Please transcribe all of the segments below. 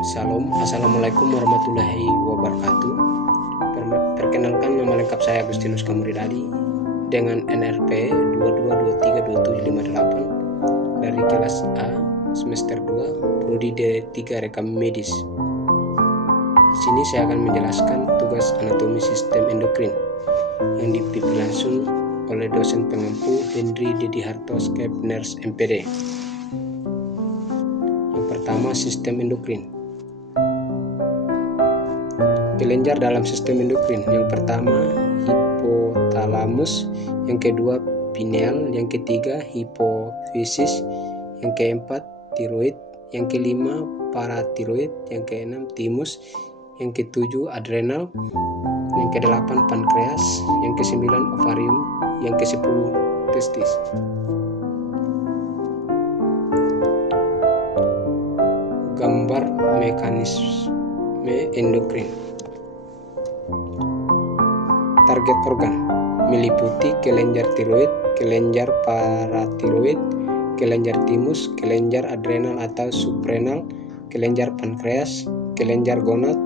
Salam, Assalamualaikum warahmatullahi wabarakatuh. Perkenalkan, nama lengkap saya Agustinus Kamuridadi dengan NRP 22232758 dari kelas A semester 2 prodi D3 rekam medis. Di sini saya akan menjelaskan tugas anatomi sistem endokrin yang dipimpin langsung oleh dosen pengampu Henry Dedi Hartos, Kep Ners MPD. Yang pertama, sistem endokrin. Kelenjar dalam sistem endokrin. Yang pertama hipotalamus, yang kedua pineal, yang ketiga hipofisis, yang keempat tiroid, yang kelima paratiroid, yang keenam timus, yang ketujuh adrenal, yang kedelapan pankreas, yang kesembilan ovarium, yang kesepuluh testis. Gambar mekanisme endokrin. Target organ meliputi kelenjar tiroid, kelenjar paratiroid, kelenjar timus, kelenjar adrenal atau suprenal, kelenjar pankreas, kelenjar gonad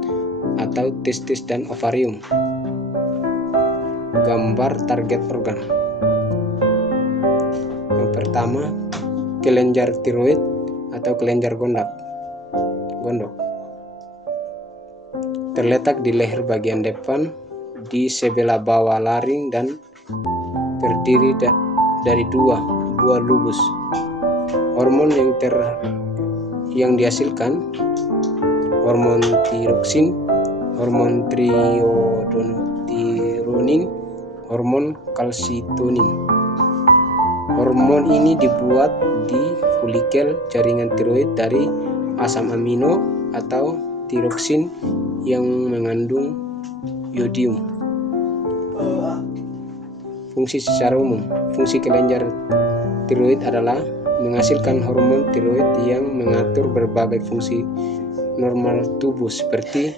atau testis dan ovarium. Gambar target organ. Yang pertama, kelenjar tiroid atau kelenjar gondok. Terletak di leher bagian depan, di sebelah bawah laring, dan terdiri dari dua buah lubus. Hormon yang dihasilkan hormon tiroksin, hormon triiodinotironin, hormon kalsitonin. Hormon ini dibuat di folikel jaringan tiroid dari asam amino atau tiroksin yang mengandung yodium. Fungsi secara umum. Fungsi kelenjar tiroid adalah menghasilkan hormon tiroid yang mengatur berbagai fungsi normal tubuh seperti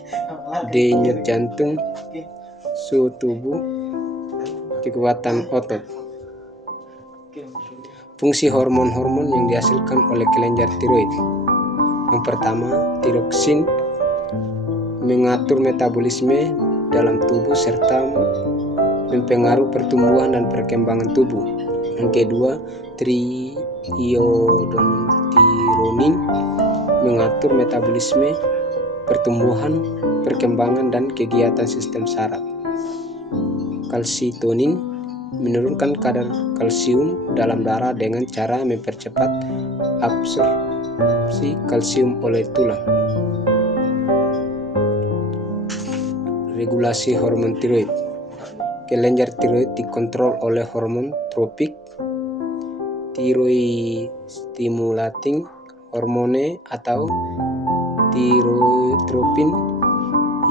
denyut jantung, suhu tubuh, kekuatan otot. Fungsi hormon-hormon yang dihasilkan oleh kelenjar tiroid. Yang pertama, tiroksin mengatur metabolisme dalam tubuh serta mempengaruhi pertumbuhan dan perkembangan tubuh. Yang kedua, triiodinotironin mengatur metabolisme, pertumbuhan, perkembangan, dan kegiatan sistem saraf. Kalsitonin menurunkan kadar kalsium dalam darah dengan cara mempercepat absorpsi kalsium oleh tulang. Regulasi hormon tiroid. Kelenjar tiroid dikontrol oleh hormon tropik, thyroid stimulating hormone atau thyroidotropin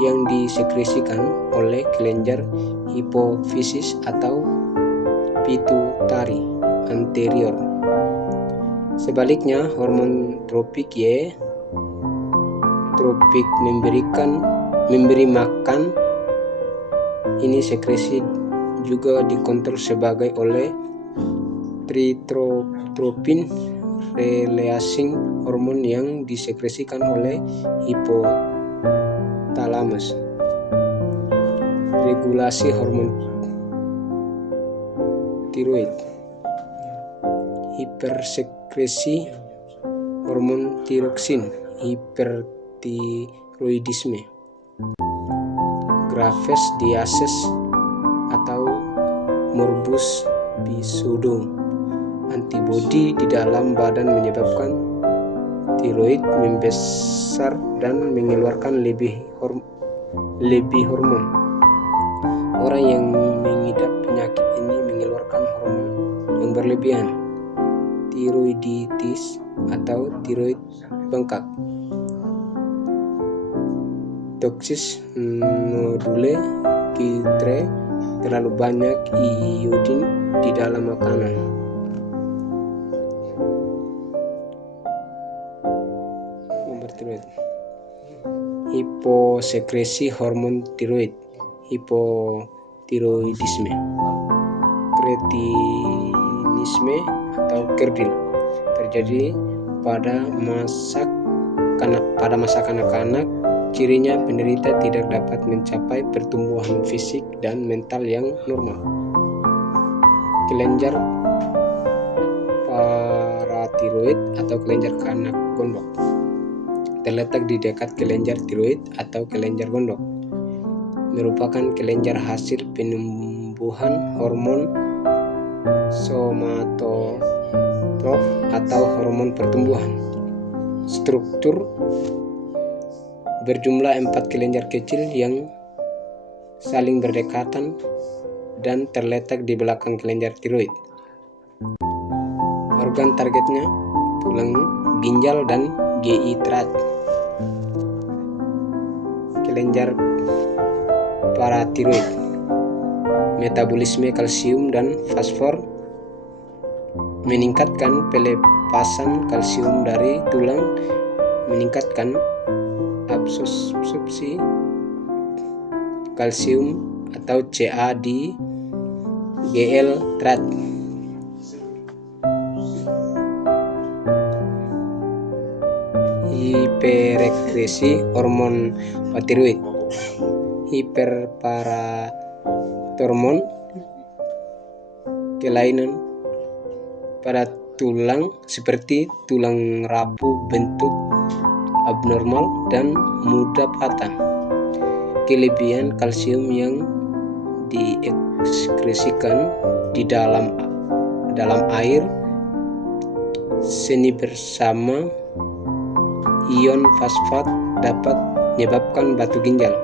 yang disekresikan oleh kelenjar hipofisis atau pituitari anterior. Sebaliknya, hormon tropik Y, tropik memberi makan, ini sekresi juga dikontrol sebagai oleh tritropin releasing hormon yang disekresikan oleh hipotalamus. Regulasi hormon tiroid. Hipersekresi hormon tiroksin, hipertiroidisme. Graves disease atau morbus Bizodo. Antibodi di dalam badan menyebabkan tiroid membesar dan mengeluarkan lebih hormon. Orang yang mengidap penyakit ini mengeluarkan hormon yang berlebihan, tiroiditis atau tiroid bengkak. Toksis nodule kitre, terlalu banyak iodin di dalam makanan. Tiroid. Hiposekresi hormon tiroid, hipotiroidisme. Kretinisme atau kerdil terjadi pada masa pada masa kanak-kanak, cirinya penderita tidak dapat mencapai pertumbuhan fisik dan mental yang normal. Kelenjar paratiroid atau kelenjar kanak gondok terletak di dekat kelenjar tiroid atau kelenjar gondok. Merupakan kelenjar hasil penumbuhan hormon somatotrof atau hormon pertumbuhan. Struktur berjumlah 4 kelenjar kecil yang saling berdekatan dan terletak di belakang kelenjar tiroid. Organ targetnya tulang ginjal dan GI tract. Kelenjar paratiroid, metabolisme kalsium dan fosfor, meningkatkan pelepasan kalsium dari tulang, meningkatkan absorpsi kalsium atau Ca di GL tract. Hiperekresi hormon patiroid, hiperparatormon, kelainan pada tulang seperti tulang rapuh bentuk abnormal dan mudah patah. Kelebihan kalsium yang diekskresikan di dalam air seni bersama ion fosfat dapat menyebabkan batu ginjal.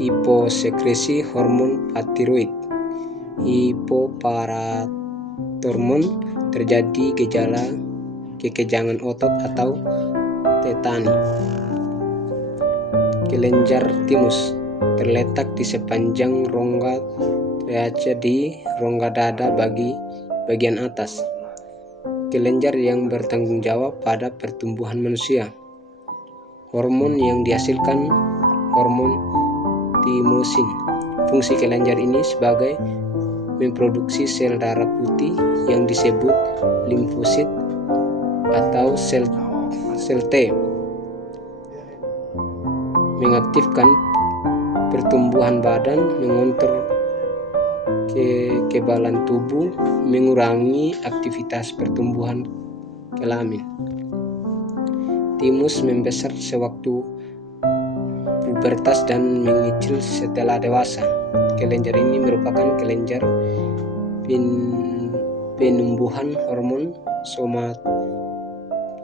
Hiposekresi hormon patiroid, hipoparatormon, terjadi gejala kekejangan otot atau tetani. Kelenjar timus terletak di sepanjang rongga trachea di rongga dada bagian atas. Kelenjar yang bertanggung jawab pada pertumbuhan manusia. Hormon yang dihasilkan hormon timosin. Fungsi kelenjar ini sebagai memproduksi sel darah putih yang disebut limfosit atau sel T, mengaktifkan pertumbuhan badan, mengontrol kekebalan tubuh, mengurangi aktivitas pertumbuhan kelamin. Timus membesar sewaktu pubertas dan mengecil setelah dewasa. Kelenjar ini merupakan kelenjar penumbuhan hormon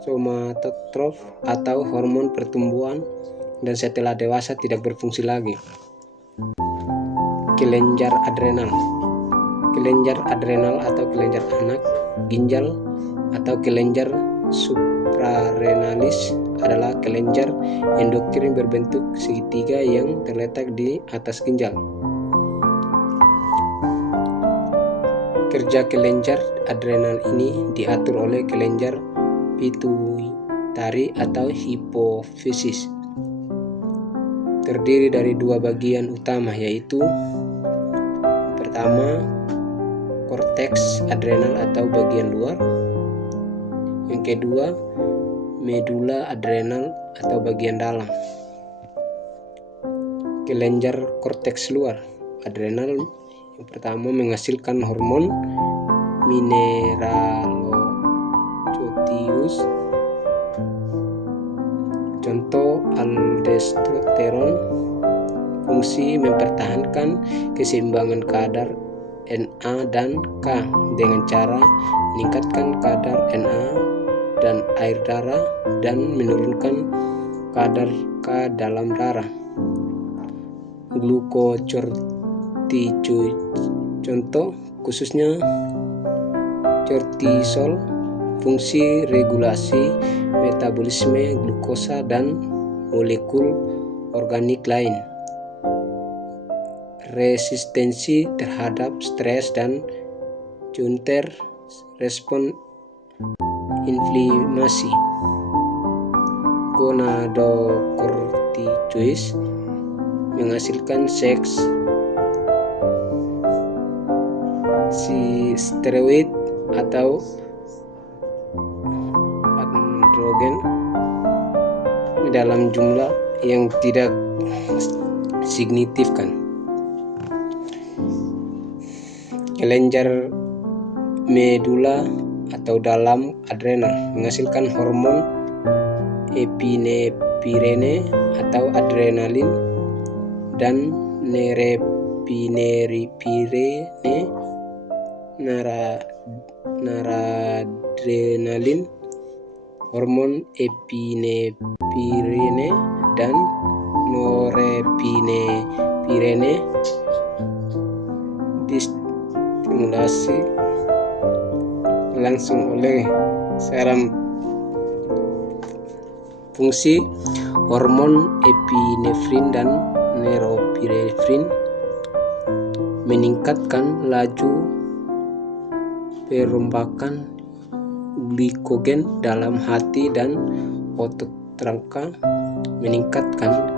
somatotrof atau hormon pertumbuhan, dan setelah dewasa tidak berfungsi lagi. Kelenjar adrenal. Kelenjar adrenal atau kelenjar anak ginjal atau kelenjar suprarenalis adalah kelenjar endokrin berbentuk segitiga yang terletak di atas ginjal. Kerja kelenjar adrenal ini diatur oleh kelenjar pituitari atau hipofisis. Terdiri dari 2 bagian utama, yaitu pertama, korteks adrenal atau bagian luar. Yang kedua, medula adrenal atau bagian dalam. Kelenjar korteks luar adrenal yang pertama menghasilkan hormon mineralocorticoid, contoh aldosteron. Fungsi mempertahankan keseimbangan kadar Na dan K dengan cara meningkatkan kadar Na dan air darah dan menurunkan kadar K dalam darah. Glukocorticoid, contoh khususnya cortisol, fungsi regulasi metabolisme glukosa dan molekul organik lain. Resistensi terhadap stres dan counter respon inflamasi. Gonadocorticoid menghasilkan seks steroid atau androgen dalam jumlah yang tidak signifikan. Kelenjar medula atau dalam adrenal menghasilkan hormon epinefrine atau adrenalin dan norepinefrine, noradrenalin. Hormon epinefrine dan norepinefrine distimulasi langsung oleh saraf. Fungsi hormon epinefrin dan norepinefrin meningkatkan laju perombakan glikogen dalam hati dan otot rangka, meningkatkan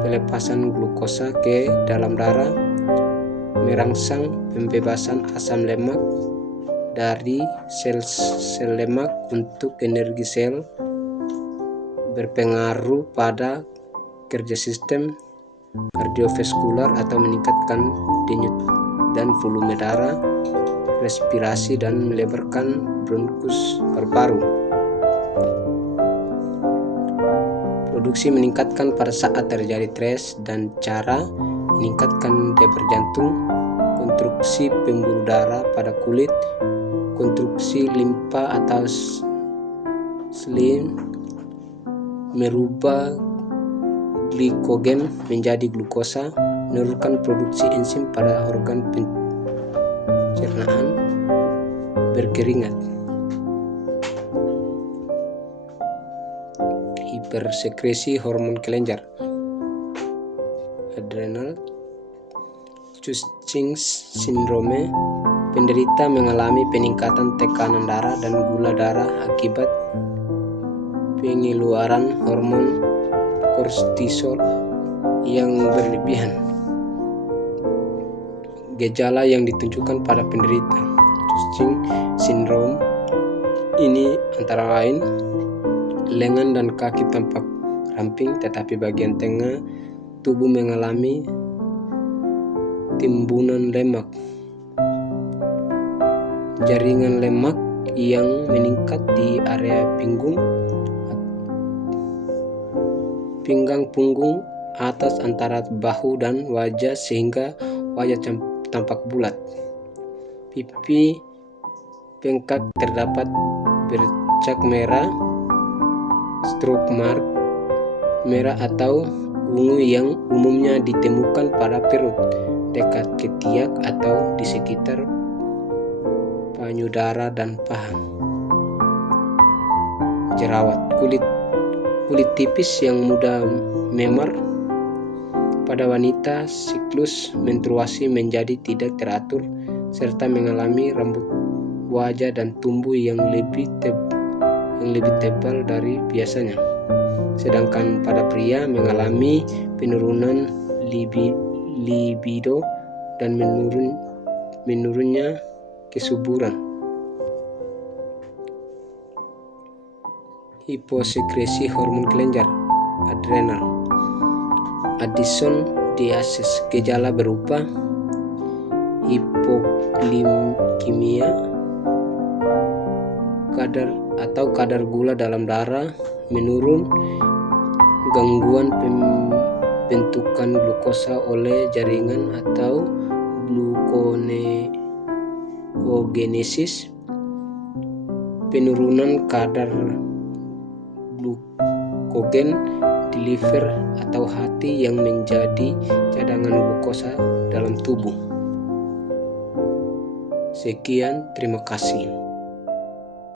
pelepasan glukosa ke dalam darah, merangsang pembebasan asam lemak dari sel-sel lemak untuk energi sel, berpengaruh pada kerja sistem kardiovaskular atau meningkatkan denyut dan volume darah, respirasi dan melebarkan bronkus paru-paru. Produksi meningkatkan pada saat terjadi stres dan cara meningkatkan debar jantung, konstruksi pembuluh darah pada kulit, konstruksi limpa atau slim, merubah glikogen menjadi glukosa, menurunkan produksi enzim pada organ pencernaan, berkeringat. Hipersekresi hormon kelenjar adrenal. Cushing syndrome, penderita mengalami peningkatan tekanan darah dan gula darah akibat pengeluaran hormon kortisol yang berlebihan. Gejala yang ditunjukkan pada penderita Cushing syndrome ini antara lain lengan dan kaki tampak ramping, tetapi bagian tengah tubuh mengalami timbunan lemak, jaringan lemak yang meningkat di area pinggang punggung atas antara bahu dan wajah sehingga wajah tampak bulat. Pipi bengkak, terdapat bercak merah, stroke mark merah atau ungu yang umumnya ditemukan pada perut, dekat ketiak atau di sekitar payudara dan paha. Jerawat kulit tipis yang mudah memar. Pada wanita, siklus menstruasi menjadi tidak teratur serta mengalami rambut wajah dan tumbuh yang lebih tebal dari biasanya. Sedangkan pada pria mengalami penurunan libido dan menurunnya kesuburan. Hiposekresi hormon kelenjar adrenal. Addison diabetes, gejala berupa hipoglikemia, kadar gula dalam darah menurun, gangguan pembentukan glukosa oleh jaringan atau gluconeogenesis, penurunan kadar glukogen di liver atau hati yang menjadi cadangan glukosa dalam tubuh. Sekian, terima kasih.